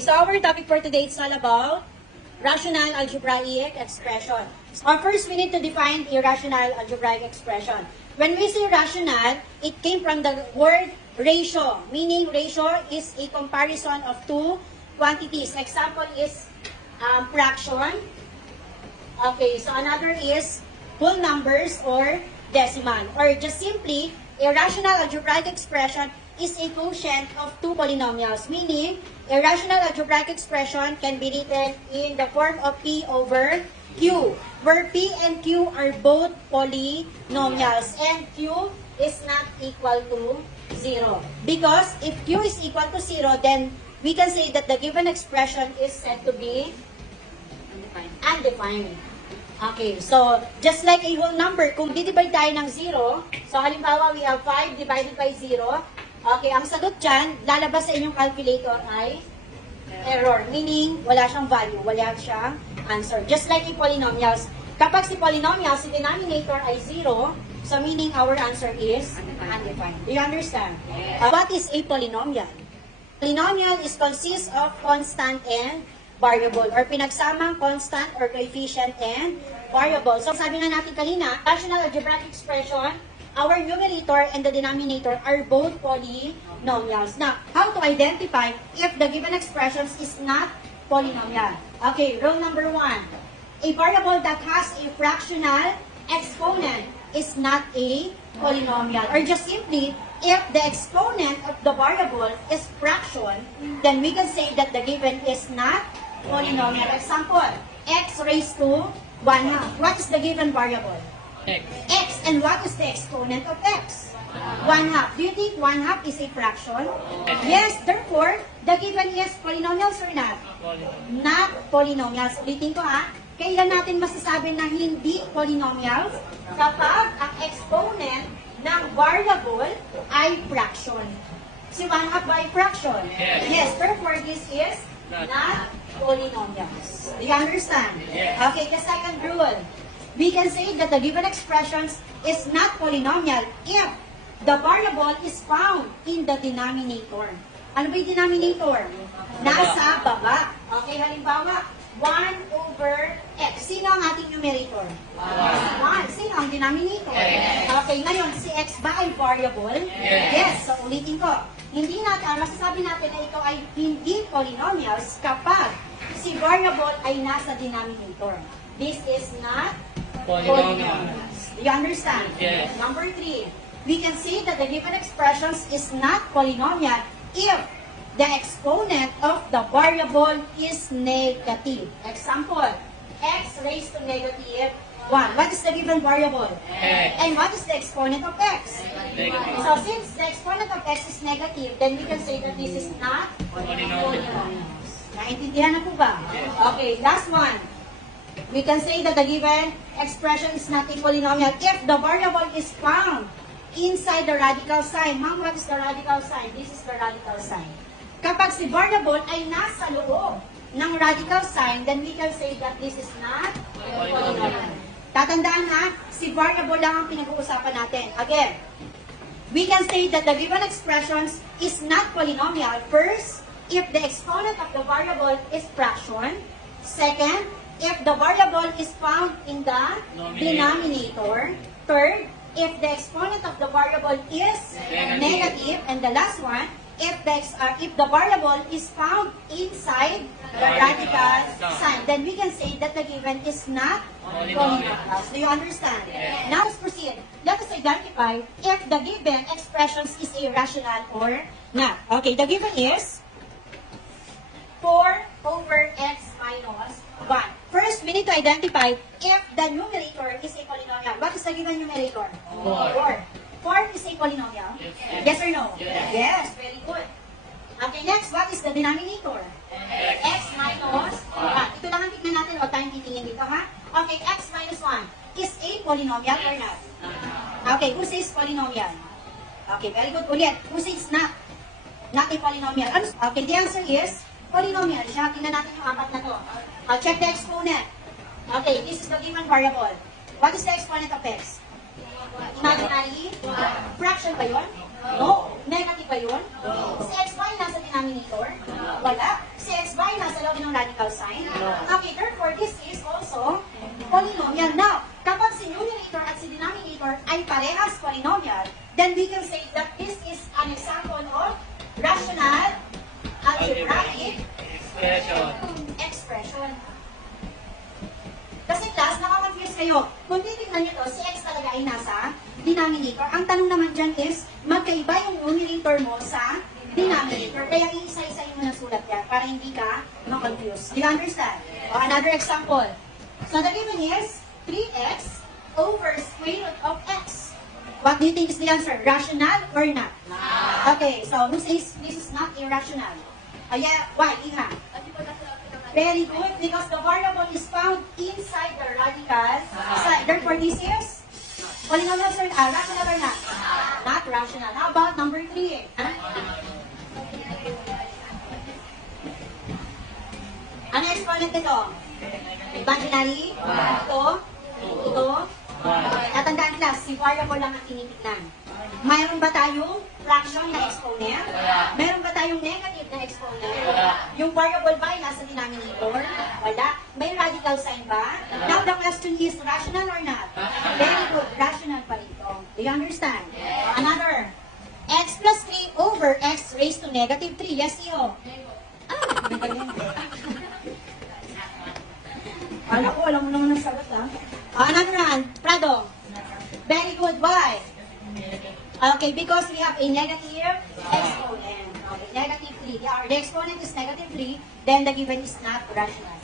So our topic for today is all about rational algebraic expression. First, we need to define irrational algebraic expression. When we say rational, it came from the word ratio, meaning ratio is a comparison of two quantities. Example is fraction. Okay, so another is whole numbers or decimal. Or just simply, a rational algebraic expression is a quotient of two polynomials, meaning a rational algebraic expression can be written in the form of P over Q, where P and Q are both polynomials and Q is not equal to 0. Because if Q is equal to 0, then we can say that the given expression is said to be undefined. Okay, so just like a whole number, kung di-divide tayo ng 0, so halimbawa we have 5 divided by 0, okay, ang sagot dyan, lalabas sa inyong calculator ay error, meaning wala siyang value, wala siyang answer. Just like in polynomials, kapag si polynomial, si denominator ay 0, so meaning our answer is undefined. Do you understand? What is a polynomial? Polynomial is consists of constant and variable, or pinagsamang constant or coefficient and variable. So sabi nga natin kanina, rational algebraic expression, our numerator and the denominator are both polynomials. Now, how to identify if the given expressions is not polynomial? Okay, rule number 1. A variable that has a fractional exponent is not a polynomial. Or just simply, if the exponent of the variable is fraction, then we can say that the given is not polynomial. Example, x raised to 1/2. What is the given variable? X. And what is the exponent of x? 1/2. Do you think 1/2 is a fraction? Yes. Therefore, the given is polynomials or not? Not polynomials. Ulitin ko ha. Kailan natin masasabi na hindi polynomials? Kapag ang exponent ng variable ay fraction. Si 1/2 ba ay fraction? Yes. Therefore, this is not polynomials. Do you understand? Okay, the second rule. We can say that the given expressions is not polynomial if the variable is found in the denominator. Ano ba yung denominator? Nasa baba. Okay, halimbawa, 1 over x. Sino ang ating numerator? 1. Sino ang denominator? Okay, ngayon, si x ba ay variable? Yes. So, ulitin ko. Hindi natin, masasabi natin na ito ay hindi polynomials kapag si variable ay nasa denominator. This is not polynomials. Do you understand? Yes. Number 3, we can say that the given expressions is not polynomial if the exponent of the variable is negative. Example, x raised to negative 1. What is the given variable? X. And what is the exponent of x? Negative. So since the exponent of x is negative, then we can say that this is not polynomials. Naintindihan na po ba? Okay, last one. We can say that the given expression is not a polynomial if the variable is found inside the radical sign. Ma'am, what is the radical sign? This is the radical sign. Kapag si variable ay nasa loob ng radical sign, then we can say that this is not polynomial. Tatandaan ha, si variable lang ang pinag-uusapan natin. Again, we can say that the given expressions is not polynomial. First, if the exponent of the variable is fraction. Second, if the variable is found in the denominator. Third, if the exponent of the variable is negative. And the last one, if the variable is found inside the radical sign, then we can say that the given is not polynomials. Do you understand? Now let's proceed. Let us identify if the given expressions is irrational or not. Okay, the given is 4 over x minus 1. First, we need to identify if the numerator is a polynomial. What is the given numerator? 4. 4 is a polynomial? Yes or no? Yes, very good. Okay, next, what is the denominator? X minus 1. Ito lang ang tignan natin o tayong titingin dito, ha? Okay, x minus 1 is a polynomial or not? Okay, who says polynomial? Okay, very good. Ulit, who says not? Not a polynomial. Okay, the answer is polynomial siya. Tingnan natin yung apat na to. Check the exponent. Okay, this is the given variable. What is the exponent of x? Imaginary fraction ba yun? No. Negative ba yun? Si xy nasa denominator? Wala. Si xy nasa loob ng radical sign? Okay, therefore, this is also polynomial. Now, kapag si numerator at si denominator ay parehas polynomial, then we can say that this is an example of rational algebraic expression. Kasi class, nakakonfuse kayo. Kung titignan nyo to, si x talaga ay nasa denominator. Ang tanong naman dyan is, magkaiba yung numerator mo sa denominator. Kaya iisa-isahin mo na sulat yan para hindi ka ma-confuse. Do you understand? O, another example. So the given is 3x over square root of x. What do you think is the answer? Rational or not? Okay, so who says this is not irrational? Yeah, why? Iha. Very good, because the variable is found inside the radical side. Therefore, this is polynomial, sir. Rational or not? Not rational. How about number 3? Ano exponent nito? Imaginary? Ito? Natandaan class, si variable lang ang tinitignan. Mayroon ba tayong fraction na exponent? Meron ba tayong negative na exponent? Yung variable ba ay nasa denominator? Wala. May radical sign ba? Now the question is, rational or not? Very good. Rational pa rito. Do you understand? Another. X plus 3 over x raised to negative 3. Yes, iyo. Alam mo naman ang sagot, ha? Another one. Prado. Very good. Why? Okay, because we have a negative exponent. Okay, negative 3. The exponent is negative 3, then the given is not rational.